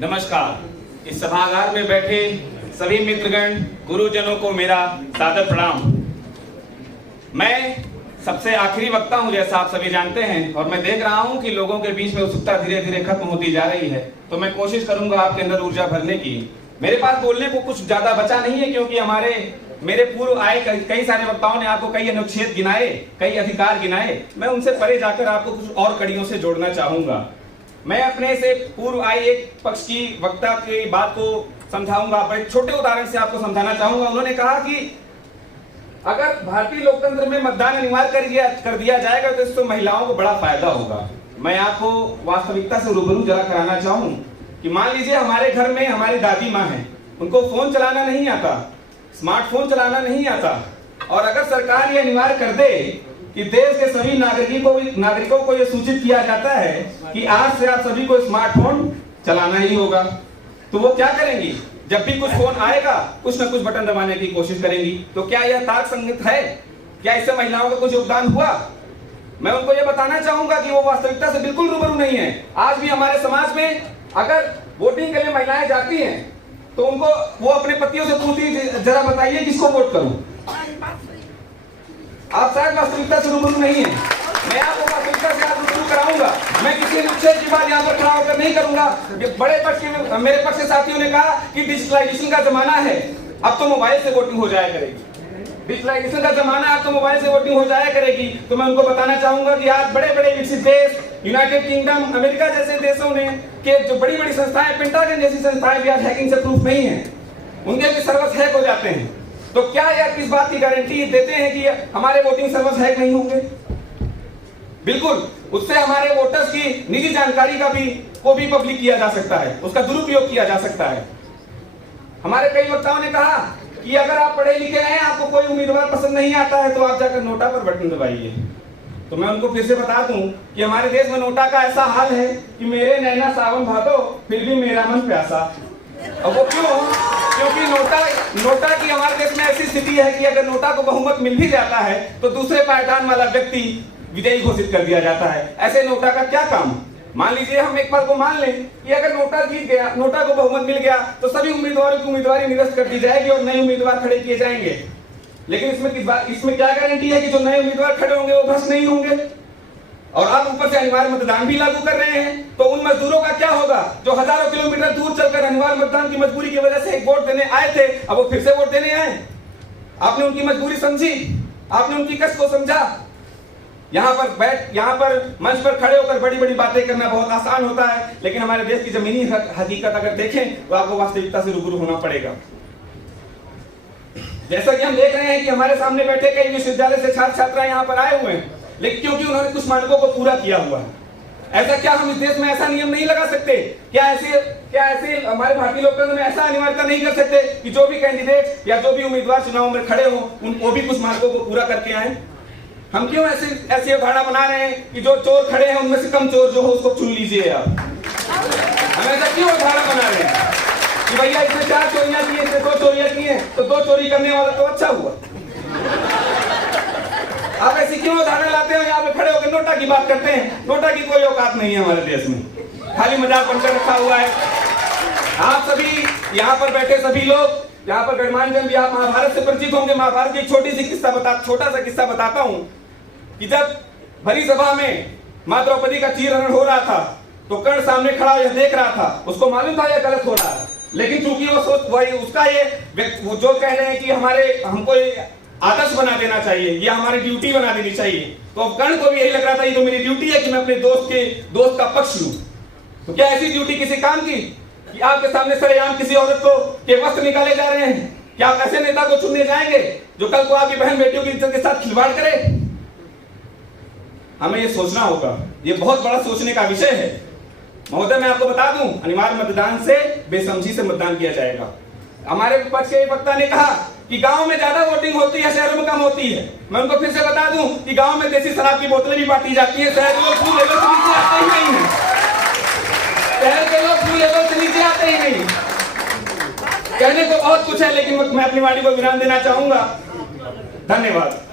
नमस्कार। इस सभागार में बैठे सभी मित्रगण, गुरुजनों को मेरा सादर प्रणाम। मैं सबसे आखिरी वक्ता हूं, जैसा आप सभी जानते हैं, और मैं देख रहा हूं कि लोगों के बीच में उत्सुकता धीरे धीरे खत्म होती जा रही है। तो मैं कोशिश करूंगा आपके अंदर ऊर्जा भरने की। मेरे पास बोलने को कुछ ज्यादा बचा नहीं है, क्योंकि मेरे पूर्व आए कई सारे वक्ताओं ने आपको कई अनुच्छेद गिनाए, कई अधिकार गिनाए। मैं उनसे परे जाकर आपको कुछ और कड़ियों से जोड़ना चाहूंगा। मैं अपने से पूर्व आए एक पक्ष की वक्ता की बात को समझाऊंगा, एक छोटे उदाहरण से आपको समझाना चाहूंगा। उन्होंने कहा कि अगर भारतीय लोकतंत्र में मतदान अनिवार्य कर दिया जाएगा तो इससे महिलाओं को बड़ा फायदा होगा। मैं आपको वास्तविकता से रूबरू जरा कराना चाहूं कि मान लीजिए हमारे घर में हमारी दादी माँ है, उनको फोन चलाना नहीं आता, स्मार्टफोन चलाना नहीं आता, और अगर सरकार ये अनिवार्य कर दे कि देश के सभी नागरिकों को यह सूचित किया जाता है कि आज से आप सभी को स्मार्टफोन चलाना ही होगा, तो वो क्या करेंगी? जब भी कुछ फोन आएगा कुछ न कुछ बटन दबाने की कोशिश करेंगी। तो क्या यह तर्कसंगत है? क्या इससे महिलाओं का कुछ योगदान हुआ? मैं उनको यह बताना चाहूंगा कि वो वास्तविकता से बिल्कुल रूबरू नहीं है। आज भी हमारे समाज में अगर वोटिंग के लिए महिलाएं जाती हैं तो उनको वो अपने पतियों से पूछती, जरा बताइए किसको वोट करूं। आप शायद वास्तविकता से रूबरू नहीं है। मैं आपको वास्तविकता से आप रूबरू कराऊंगा। मैं किसी अनुच्छेद की बात यहाँ पर खड़ा होकर नहीं करूंगा। बड़े पक्ष के मेरे पक्ष के साथियों ने कहा कि डिजिटलाइजेशन का जमाना है, अब तो मोबाइल से वोटिंग हो जाया करेगी। डिजिटलाइजेशन का जमाना है, अब तो मोबाइल से वोटिंग हो जाया करेगी। तो मैं उनको बताना चाहूंगा कि आज बड़े बड़े विकसित देश, यूनाइटेड किंगडम, अमेरिका जैसे देशों ने के जो बड़ी बड़ी संस्थाएं, पेंटागन जैसी संस्थाएं भी आज हैकिंग से प्रूफ नहीं है, उनके भी सर्वर्स हैक हो जाते हैं। तो क्या यार किस बात की गारंटी देते हैं कि हमारे वोटिंग सर्वर्स हैक नहीं होंगे? बिल्कुल, उससे हमारे वोटर्स की निजी जानकारी को भी पब्लिक किया जा सकता है, उसका दुरुपयोग किया जा सकता है। हमारे कई वक्ताओं ने कहा कि अगर आप पढ़े लिखे हैं, आपको कोई उम्मीदवार पसंद नहीं आता है, तो आप जाकर नोटा पर बटन दबाइए। तो मैं उनको फिर से बता दूं कि हमारे देश में नोटा का ऐसा हाल है कि मेरे नैना सावन भादो फिर भी मेरा मन प्यासा। अब वो क्यों? क्योंकि नोटा की हमारे देश में ऐसी स्थिति है कि अगर नोटा को बहुमत मिल भी जाता है तो दूसरे पायदान वाला व्यक्ति विजयी घोषित कर दिया जाता है। ऐसे नोटा का क्या काम? मान लीजिए हम एक बार को मान लें कि अगर नोटा जीत गया, नोटा को बहुमत मिल गया, तो सभी उम्मीदवारों की उम्मीदवारी निरस्त कर दी जाएगी और नए उम्मीदवार खड़े किए जाएंगे। लेकिन इसमें क्या गारंटी है कि जो नए उम्मीदवार खड़े होंगे वो भ्रष्ट नहीं होंगे? और आप ऊपर से अनिवार्य मतदान भी लागू कर रहे हैं, तो उन मजदूरों का क्या होगा जो हजारों किलोमीटर दूर चलकर अनिवार्य मतदान की मजबूरी की वजह से एक वोट देने आए थे, अब वो फिर से वोट देने आए? आपने उनकी मजबूरी समझी, आपने उनकी कष्ट को समझा। यहाँ पर मंच पर खड़े होकर बड़ी बड़ी बातें करना बहुत आसान होता है, लेकिन हमारे देश की जमीनी हकीकत अगर देखें तो आपको वास्तविकता से रूबरू होना पड़ेगा। जैसा कि हम देख रहे हैं कि हमारे सामने बैठे कई विश्वविद्यालय से छात्र छात्राएं यहाँ पर आए हुए हैं, लेकिन क्योंकि उन्होंने कुछ मानकों को पूरा किया हुआ है। ऐसा क्या हम इस देश में ऐसा नियम नहीं लगा सकते? क्या ऐसे हमारे भारतीय लोकतंत्र में ऐसा अनिवार्यता नहीं कर सकते कि जो भी कैंडिडेट या जो भी उम्मीदवार चुनाव में खड़े हो वो भी कुछ मानकों को पूरा करके आए? हम क्यों ऐसी अवधारणा बना रहे हैं कि जो चोर खड़े हैं उनमें से कम चोर जो हो उसको चुन लीजिए आप? हम ऐसा क्यों अवधारणा बना रहे हैं कि भैया इसने 4 चोरियां की, इसने 2 चोरियां की हैं, तो 2 चोरी करने वाला तो अच्छा हुआ? आप ऐसी क्यों उदाहरण लाते हैं? यहाँ पे खड़े होकर नोटा की बात करते हैं। नोटा की कोई औकात नहीं है हमारे देश में, खाली मजाक बनकर रखा हुआ है। आप सभी यहाँ पर बैठे सभी लोग, यहाँ पर गणमान्य जन भी आप महाभारत से परिचित होंगे। महाभारत की एक छोटा सा किस्सा बताता हूँ कि जब भरी सभा में मां द्रौपदी का चीरहरण हो रहा था तो कर्ण सामने खड़ा यह देख रहा था। उसको मालूम था यह गलत हो रहा है, लेकिन चूंकि वो जो कह रहे हैं कि हमको आदर्श बना देना चाहिए, ये हमारी ड्यूटी बना देनी चाहिए, तो अब कर्ण को भी यही लग रहा था ये तो मेरी ड्यूटी है कि मैं अपने दोस्त का पक्ष लूं। तो क्या ऐसी ड्यूटी किसी काम की कि आपके सामने सरेआम किसी औरत को के वस्त्र निकाले जा रहे हैं? क्या आप ऐसे नेता को चुनने जाएंगे जो कल को आपकी बहन बेटियों की इज्जत के साथ खिलवाड़ करे? हमें ये सोचना होगा, ये बहुत बड़ा सोचने का विषय है। महोदय मैं आपको बता दूं, अनिवार्य मतदान से बेसमझी से मतदान किया जाएगा। हमारे विपक्ष के वक्ता ने कहा कि गांव में ज्यादा वोटिंग होती है, शहरों में कम होती है। मैं उनको फिर से बता दूं कि गांव में देसी शराब की बोतलें भी बांटी जाती हैं, शहर के लोग फूल लेवल से नीचे आते ही नहीं है। शहर के लोग फूल लेवल से नीचे आते ही नहीं। कहने को बहुत कुछ है, लेकिन मैं अपनी वाणी को विराम देना चाहूंगा। धन्यवाद।